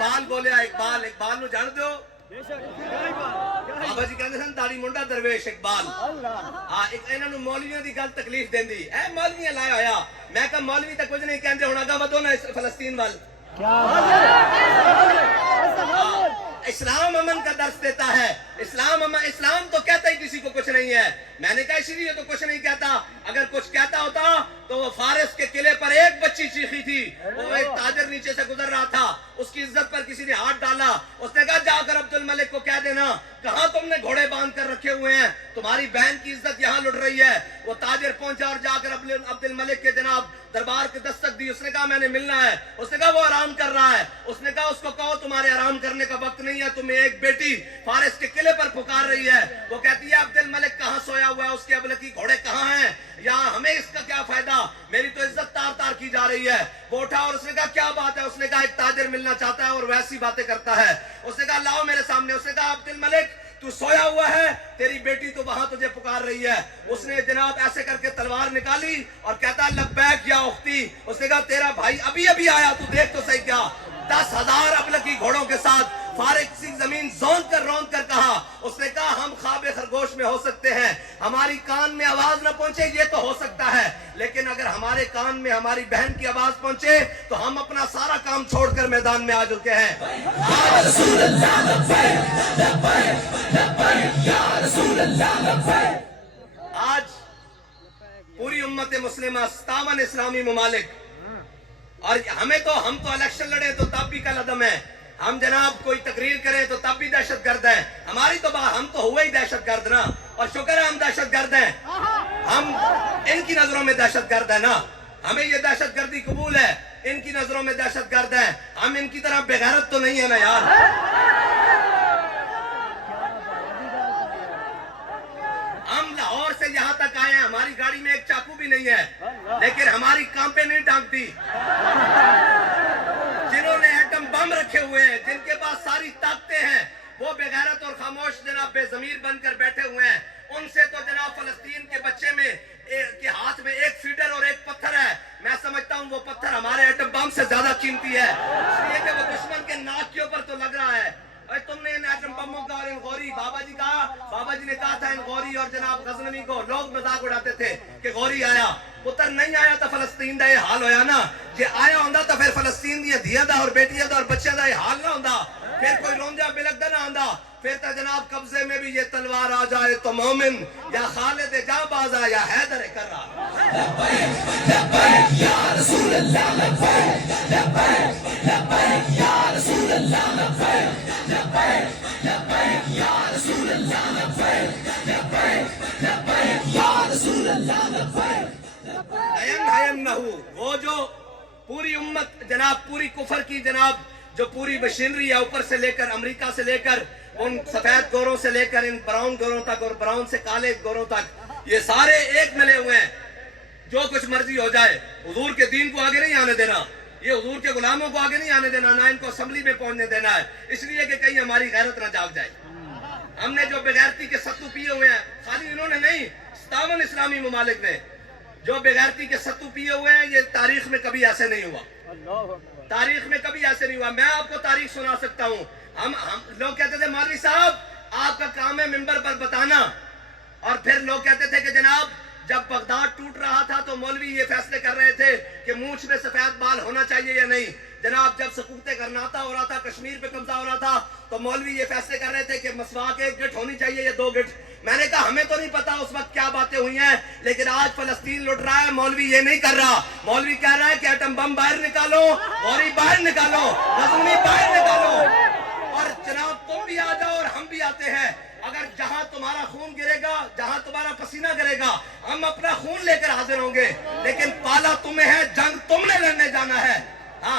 اقبال بولیا اقبال نو جان دیو بابا جی کہندے سن داڑھی منڈا درویش اقبال ہاں انہاں نو مولویاں دی گل تکلیف دیندی اے مولویاں لایا ہویا میں کہا مولوی تے کچھ نہیں کہندے ہن اگا ودو نا فلسطین وال اسلام امن کا درس دیتا ہے اسلام تو کہتا ہی کسی کو کچھ نہیں ہے میں نے کہا اسی لیے تو کچھ نہیں کہتا اگر کچھ کہتا ہوتا تو وہ فارس کے قلعے پر ایک بچی چیخی تھی وہ ایک تاجر نیچے سے گزر رہا تھا اس کی عزت پر کسی نے ہاتھ ڈالا اس نے کہا جا کر عبد الملک کو کہہ دینا کہاں تم نے گھوڑے باندھ کر رکھے ہوئے ہیں تمہاری بہن کی عزت یہاں لٹ رہی ہے وہ تاجر پہنچا اور جا کر عبد الملک کے جناب دربار کی دستک دی اس نے کہا میں نے ملنا ہے اس نے کہا وہ آرام کر رہا ہے اس نے کہا اس کو کہو تمہارے آرام کرنے کا وقت نہیں ہے تمہیں ایک بیٹی فارس کے قلعے پر پکار رہی ہے وہ کہتی ہے عبد الملک کہاں سویا ہوا ہے اس کے ابلکی گھوڑے کہاں ہیں یا ہمیں اس کا کیا فائدہ میری تو عزت تار تار کی جا رہی ہے وہ اٹھا اور اس نے کہا کیا بات ہے اس نے کہا ایک تاجر ملنا چاہتا ہے اور ویسی باتیں کرتا ہے اس نے کہا لاؤ میرے سامنے اس نے کہا عبد الملک تو سویا ہوا ہے تیری بیٹی تو وہاں تجھے پکار رہی ہے اس نے جناب ایسے کر کے تلوار نکالی اور کہتا لبیک یا اختی اس نے کہا تیرا بھائی ابھی آیا تو دیکھ تو صحیح کیا 10,000 ابلکی گھوڑوں کے ساتھ فارغ سی زمین روند کر کہا اس نے کہا ہم خواب خرگوش میں ہو سکتے ہیں ہماری کان میں آواز نہ پہنچے یہ تو ہو سکتا ہے لیکن اگر ہمارے کان میں ہماری بہن کی آواز پہنچے تو ہم اپنا سارا کام چھوڑ کر میدان میں آ چکے ہیں آج پوری امت مسلمہ 57 اسلامی ممالک اور ہم تو الیکشن لڑے تو تب بھی کل عدم ہے ہم جناب کوئی تقریر کریں تو تب بھی دہشت گرد ہیں ہماری تو ہم تو ہوئے ہی دہشت گرد نا اور شکر ہے ہم دہشت گرد ہیں ہم ان کی نظروں میں دہشت گرد ہیں نا ہمیں یہ دہشت گردی قبول ہے ان کی نظروں میں دہشت گرد ہیں ہم ان کی طرح بے غیرت تو نہیں ہے نا یار ہم لاہور سے یہاں تک آئے ہیں ہماری گاڑی میں ایک چاقو بھی نہیں ہے لیکن ہماری کانپیں نہیں ڈانکتی جنہوں نے ایٹم بم رکھے ہوئے ہیں جن کے پاس ساری طاقتیں ہیں وہ بے غیرت اور خاموش جناب بے ضمیر بن کر بیٹھے ہوئے ہیں ان سے تو جناب فلسطین کے بچے میں کے ہاتھ میں ایک فیڈر اور ایک پتھر ہے میں سمجھتا ہوں وہ پتھر ہمارے ایٹم بم سے زیادہ قیمتی ہے اس لیے کہ وہ دشمن کے ناک کے اوپر تو لگ رہا ہے تم نے ان ایٹم بموں کا اور ان غوری بابا جی نے کہا تھا ان غوری اور جناب غزنوی کو لوگ مذاق اڑاتے تھے کہ غوری آیا پتر نہیں آیا تو فلسطین دا یہ حال ہویا نا جے آیا ہوندا تو پھر فلسطین دی دھیاں دا اور بیٹیاں دا اور بچیاں دا یہ حال نہ ہوندا پھر کوئی رونجا بلک دا نہ آندا پھر تو جناب قبضے میں بھی یہ تلوار آ جائے تو مومن یا خالد جاں بازا یا حیدر کرا لبیک لبیک یا رسول اللہ لبیک لبیک لبیک یا رسول اللہ لبیک لبیک لبیک یا رسول اللہ لبیک لبیک لبیک یا رسول اللہ لبیک وہ جو پوری امت جناب پوری کفر کی جناب جو پوری مشینری ہے اوپر سے لے کر امریکہ سے لے کر ان سفید گوروں سے لے کر ان براؤن گوروں تک اور براؤن سے کالے گوروں تک یہ سارے ایک ملے ہوئے ہیں جو کچھ مرضی ہو جائے حضور کے دین کو آگے نہیں آنے دینا یہ حضور کے غلاموں کو آگے نہیں آنے دینا نہ ان کو اسمبلی میں پہنچنے دینا ہے اس لیے کہ کہیں ہماری غیرت نہ جاگ جائے ہم نے جو بغیرتی کے ستو پیے ہوئے ہیں خالی انہوں نے نہیں 57 اسلامی ممالک نے جو بغیرتی کے ستو پیے ہوئے ہیں یہ تاریخ میں کبھی ایسے نہیں ہوا تاریخ میں کبھی ایسے نہیں ہوا میں آپ کو تاریخ سنا سکتا ہوں ہم لوگ کہتے تھے مولوی صاحب آپ کا کام ہے منبر پر بتانا اور پھر لوگ کہتے تھے کہ جناب جب بغداد ٹوٹ رہا تھا تو مولوی یہ فیصلے کر رہے تھے کہ مونچھ میں سفید بال ہونا چاہیے یا نہیں جناب جب سقوط غرناطہ ہو رہا تھا کشمیر پہ قبضہ ہو رہا تھا تو مولوی یہ فیصلے کر رہے تھے کہ مسواک 1 گٹ ہونی چاہیے یا 2 گٹ میں نے کہا ہمیں تو نہیں پتا اس وقت کیا باتیں ہوئی ہیں لیکن آج فلسطین لٹ رہا ہے مولوی یہ نہیں کر رہا مولوی کہہ رہا ہے کہ ایٹم بم باہر نکالو غوری باہر نکالو غزنوی باہر نکالو اور جناب تم بھی آ جاؤ اور ہم بھی آتے ہیں اگر جہاں تمہارا خون گرے گا جہاں تمہارا پسینہ گرے گا ہم اپنا خون لے کر حاضر ہوں گے لیکن پالا تمہیں ہے جنگ تم نے لڑنے جانا ہے ہاں